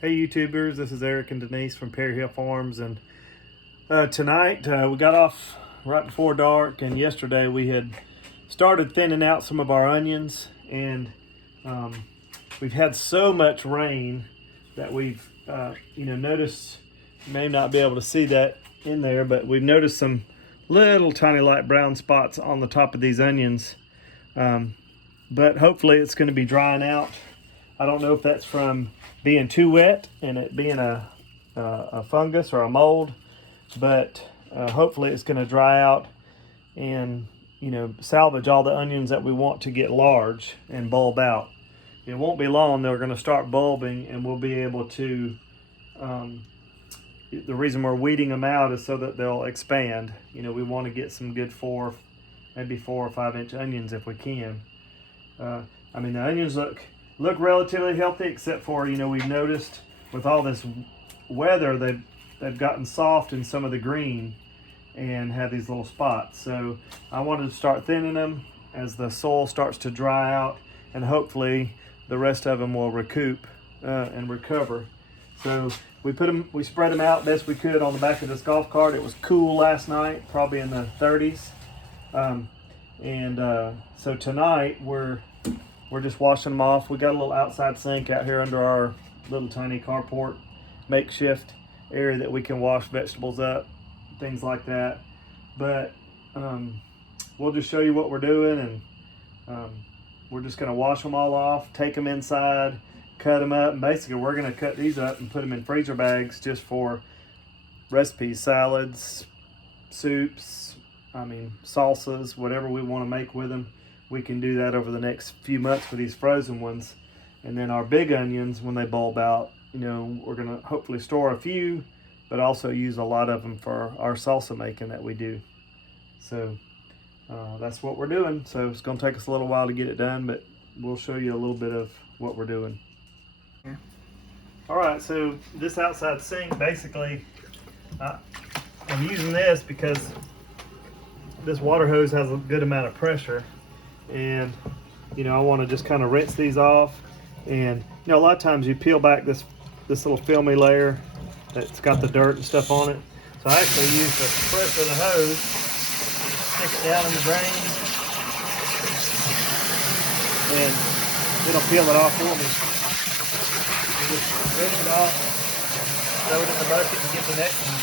Hey YouTubers, this is Eric and Denise from Perry Hill Farms, and tonight we got off right before dark, and yesterday we had started thinning out some of our onions, and we've had so much rain that we've noticed. You may not be able to see that in there, but we've noticed some little tiny light brown spots on the top of these onions, but hopefully it's going to be drying out. I don't know if that's from being too wet and it being a fungus or a mold, but hopefully it's going to dry out and salvage all the onions that we want to get large and bulb out. It won't be long, they're going to start bulbing, and we'll be able to the reason we're weeding them out is so that they'll expand. We want to get some good maybe 4 or 5 inch onions if we can. The onions look relatively healthy, except for we've noticed with all this weather they've gotten soft in some of the green and have these little spots. So I wanted to start thinning them as the soil starts to dry out, and hopefully the rest of them will recoup and recover. So we spread them out best we could on the back of this golf cart. It was cool last night, probably in the 30s, so tonight we're just washing them off. We got a little outside sink out here under our little tiny carport makeshift area that we can wash vegetables up, things like that. But we'll just show you what we're doing, and we're just going to wash them all off, take them inside, cut them up, and basically we're going to cut these up and put them in freezer bags just for recipes, salads, soups, salsas, whatever we want to make with them. We can do that over the next few months for these frozen ones. And then our big onions, when they bulb out, we're going to hopefully store a few, but also use a lot of them for our salsa making that we do. So that's what we're doing. So it's going to take us a little while to get it done, but we'll show you a little bit of what we're doing. Yeah. All right, so this outside sink, basically, I'm using this because this water hose has a good amount of pressure. And I want to just kind of rinse these off, and a lot of times you peel back this little filmy layer that's got the dirt and stuff on it. So I actually use the pressure of the hose, stick it down in the drain, and it'll peel it off for me. You just rinse it off, throw it in the bucket, and get the next one.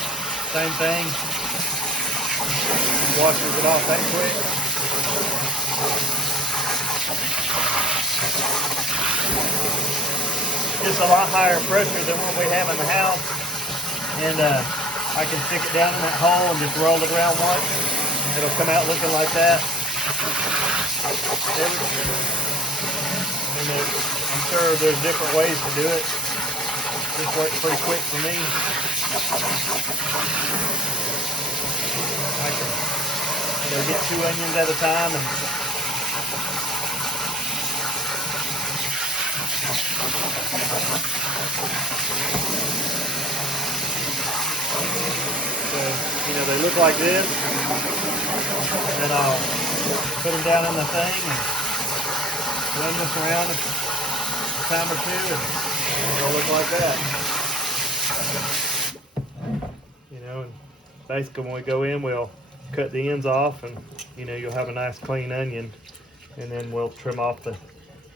Same thing, washes it off that quick. Just a lot higher pressure than what we have in the house, and I can stick it down in that hole and just roll it around once. It'll come out looking like that. I'm sure there's different ways to do it. This works pretty quick for me. I can get 2 onions at a time, and so, they look like this, and then I'll put them down in the thing and run this around a time or two, and they'll look like that. And basically when we go in, we'll cut the ends off, and you'll have a nice clean onion, and then we'll trim off the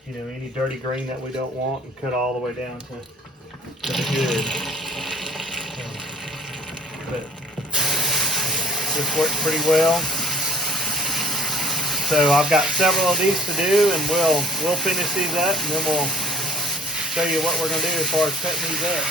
any dirty green that we don't want, and cut all the way down to the good. But this works pretty well. So I've got several of these to do, and we'll finish these up, and then we'll show you what we're going to do as far as cutting these up.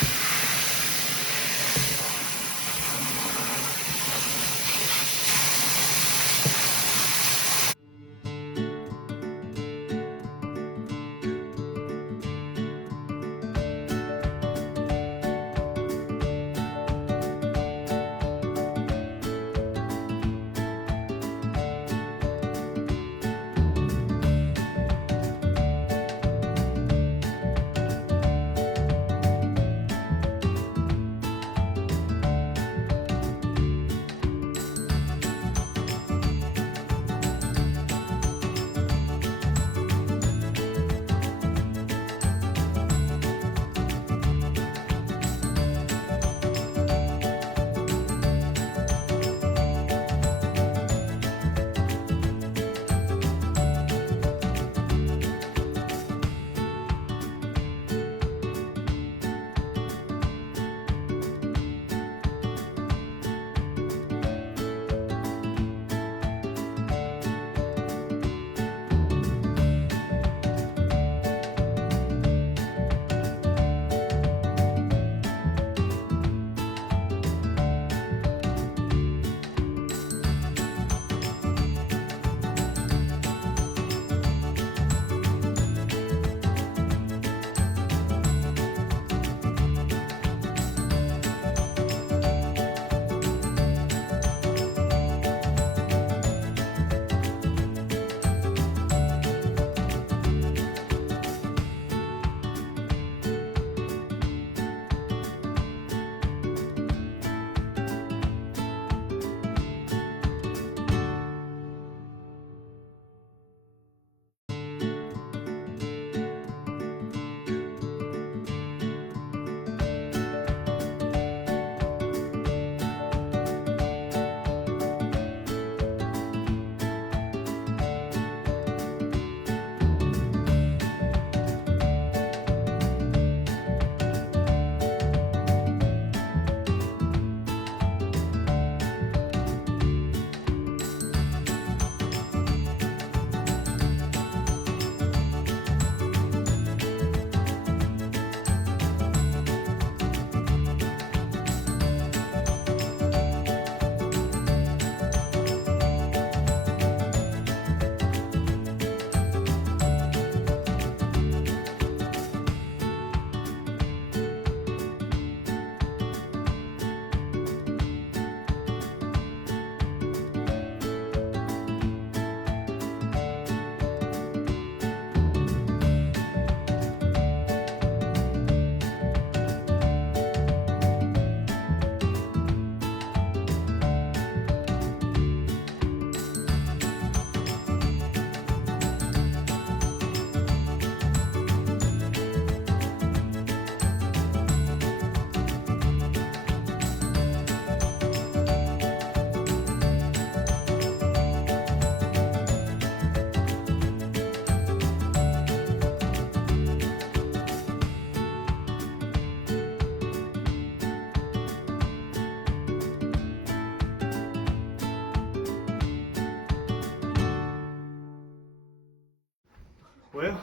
Well,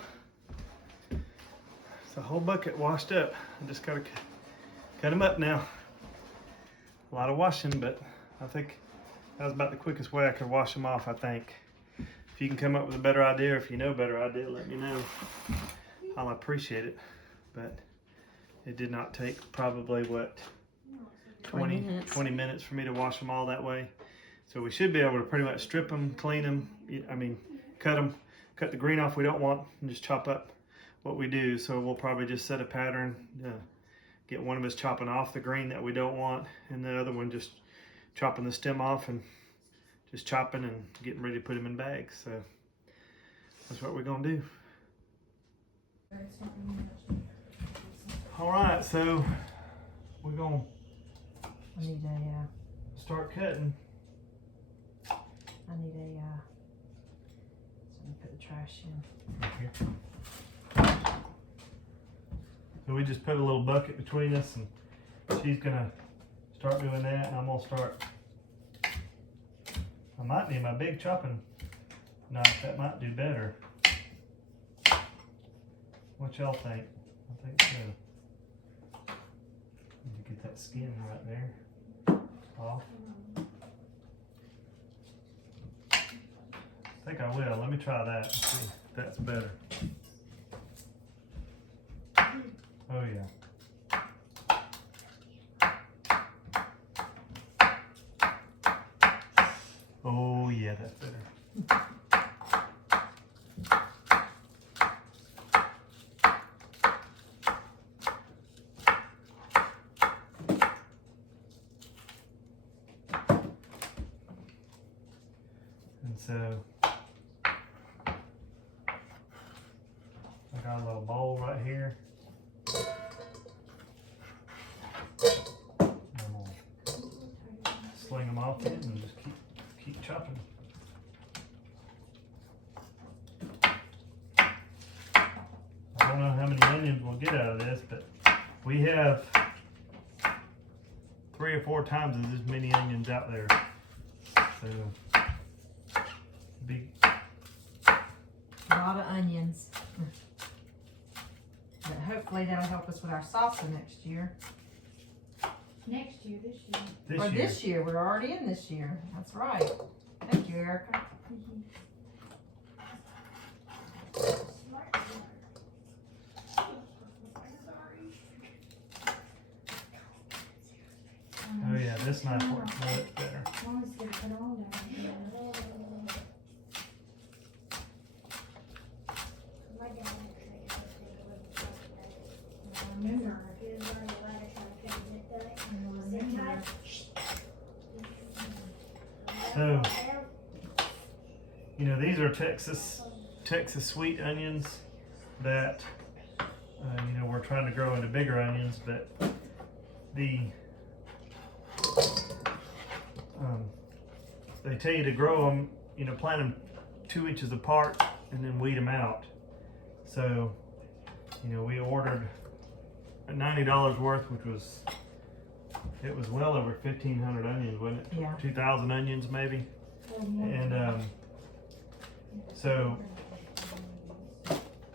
it's a whole bucket washed up. I just gotta cut them up now. A lot of washing, but I think that was about the quickest way I could wash them off, I think. If you can come up with a better idea, or if you know a better idea, let me know. I'll appreciate it. But it did not take probably, what, 20 minutes for me to wash them all that way. So we should be able to pretty much strip them, clean them, cut them, cut the green off we don't want, and just chop up what we do. So we'll probably just set a pattern, get one of us chopping off the green that we don't want, and the other one just chopping the stem off and just chopping and getting ready to put them in bags. So that's what we're gonna do. All right, so we're gonna start cutting. I need a, so let me put the trash in. Okay. So we just put a little bucket between us, and she's gonna start doing that, and I'm gonna start. I might need my big chopping knife. That might do better. What y'all think? I think so. Need to get that skin right there off. I think I will. Let me try that and see if that's better. Oh yeah. Oh yeah, that's better. And so I got a little bowl right here. I'm gonna sling them off in and just keep chopping. I don't know how many onions we'll get out of this, but we have 3 or 4 times as many onions out there. So big. A lot of onions. But hopefully that'll help us with our salsa next year. Next year, this year. This year. We're already in this year. That's right. Thank you, Erica. Oh yeah, this knife works much better. Mom's gonna put on there. My dad remember. So, you know, these are Texas sweet onions that, you know, we're trying to grow into bigger onions, but they tell you to grow them, you know, plant them 2 inches apart and then weed them out. So, you know, we ordered $90 worth, which was, it was well over 1,500 onions, wasn't it? Yeah. 2,000 onions maybe. And so,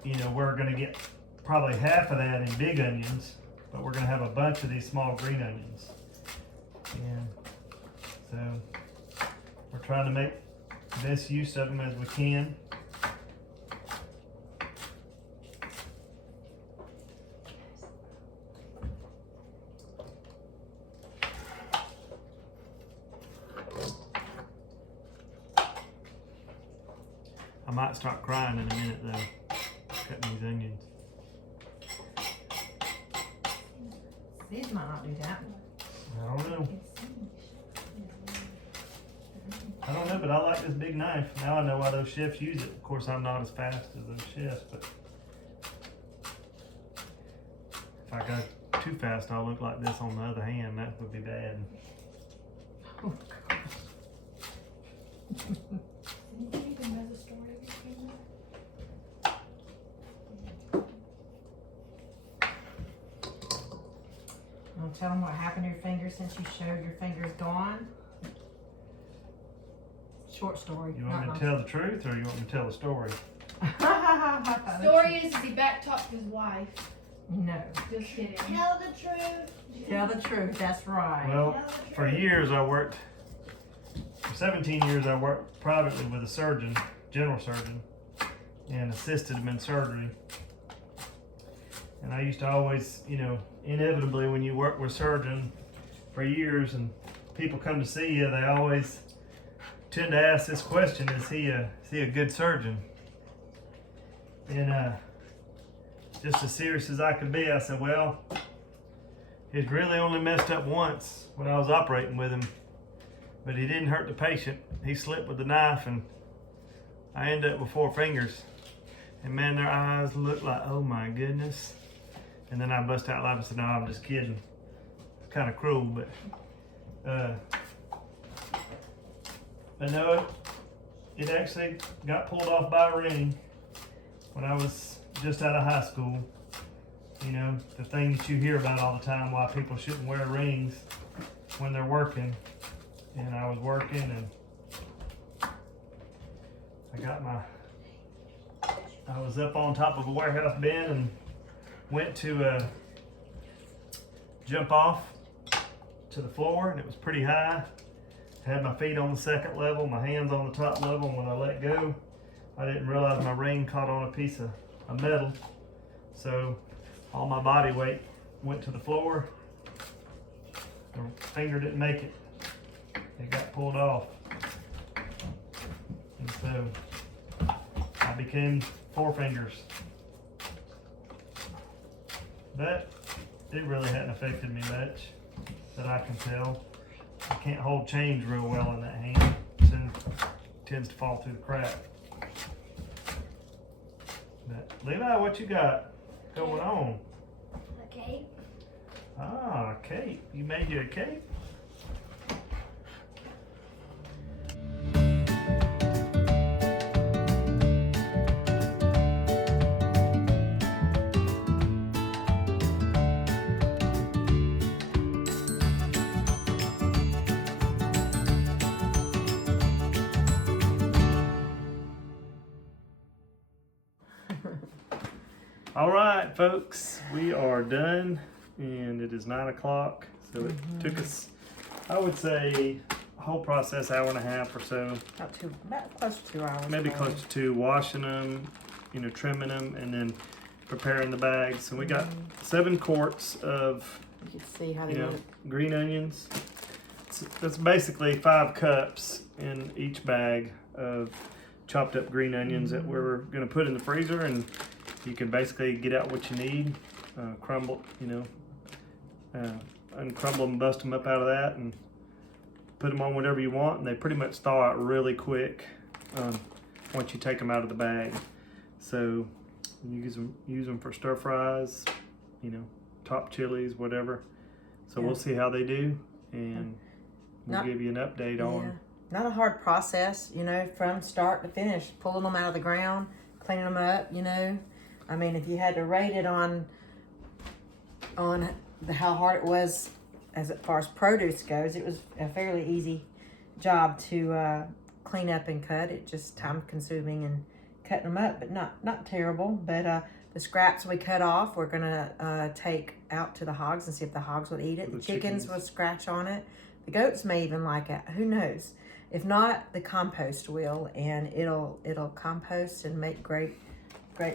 you know, we're gonna get probably half of that in big onions, but we're gonna have a bunch of these small green onions. And so we're trying to make the best use of them as we can. I might start crying in a minute though, cutting these onions. These might not do that. I don't know. But I like this big knife. Now I know why those chefs use it. Of course, I'm not as fast as those chefs, but if I go too fast, I'll look like this on the other hand. That would be bad. Oh, gosh. Want to tell them what happened to your fingers since you showed your fingers gone? Short story. You want me to tell the truth or you want me to tell the story? Story is he backtalked his wife. No. Just kidding. Tell the truth. Tell the truth, that's right. Well, Tell the for truth. years for 17 years I worked privately with a surgeon, general surgeon, and assisted him in surgery. And I used to always, inevitably when you work with a surgeon for years and people come to see you, they always tend to ask this question, is he a good surgeon? And just as serious as I could be, I said, well, he's really only messed up once when I was operating with him, but he didn't hurt the patient. He slipped with the knife and I ended up with 4 fingers. And man, their eyes looked like, oh my goodness. And then I bust out laughing and said, no, I'm just kidding. It's kind of cruel, but no, it actually got pulled off by a ring when I was just out of high school. The thing that you hear about all the time, why people shouldn't wear rings when they're working. And I was working and I was up on top of a warehouse bin and went to jump off to the floor, and it was pretty high. Had my feet on the second level, my hands on the top level, and when I let go, I didn't realize my ring caught on a piece of metal. So all my body weight went to the floor. The finger didn't make it. It got pulled off. And so I became 4 fingers. But it really hadn't affected me much that I can tell. I can't hold change real well in that hand, so it tends to fall through the crack. But Levi, what you got going on? A cape. Ah, a cape. You made you a cape? All right, folks, we are done, and it is 9 o'clock. So it took us, I would say, a whole process, hour and a half or so, About close to 2 hours. maybe close to 2, washing them, trimming them, and then preparing the bags. So we got 7 quarts of, You can see how they look. green onions. That's basically 5 cups in each bag of chopped up green onions that we're going to put in the freezer, and you can basically get out what you need, crumble, uncrumble them, bust them up out of that, and put them on whatever you want, and they pretty much thaw out really quick once you take them out of the bag. So you use them for stir fries, top chilies, whatever. So we'll see how they do, and we'll give you an update on. Not a hard process, from start to finish, pulling them out of the ground, cleaning them up, I mean, if you had to rate it on how hard it was as far as produce goes, it was a fairly easy job to clean up and cut. It just time consuming and cutting them up, but not terrible. But the scraps we cut off, we're gonna take out to the hogs and see if the hogs would eat it. The chickens will scratch on it. The goats may even like it. Who knows? If not, the compost will, and it'll compost and make great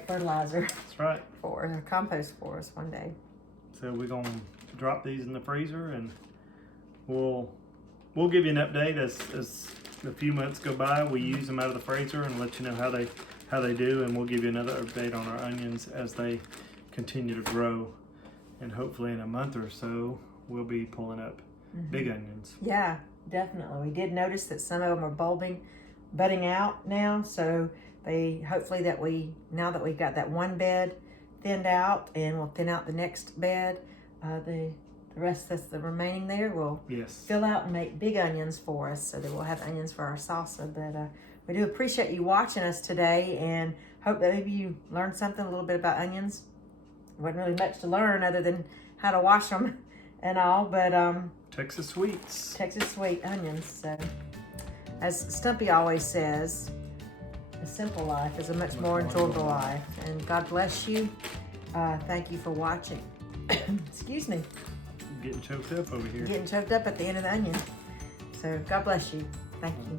fertilizer. That's right. For compost for us one day. So we're gonna drop these in the freezer, and we'll give you an update as a few months go by. We use them out of the freezer and let you know how they do, and we'll give you another update on our onions as they continue to grow. And hopefully in a month or so, we'll be pulling up big onions. Yeah, definitely. We did notice that some of them are budding out now, so hopefully now that we've got that one bed thinned out, and we'll thin out the next bed, the rest that's the remaining there will fill out and make big onions for us, so that we'll have onions for our salsa. But we do appreciate you watching us today, and hope that maybe you learned something a little bit about onions. Wasn't really much to learn other than how to wash them and all, but Texas sweet onions. So as Stumpy always says, A simple life is a much more enjoyable life. And God bless you. Thank you for watching. Excuse me. Getting choked up over here. Getting choked up at the end of the onion. So God bless you. Thank you.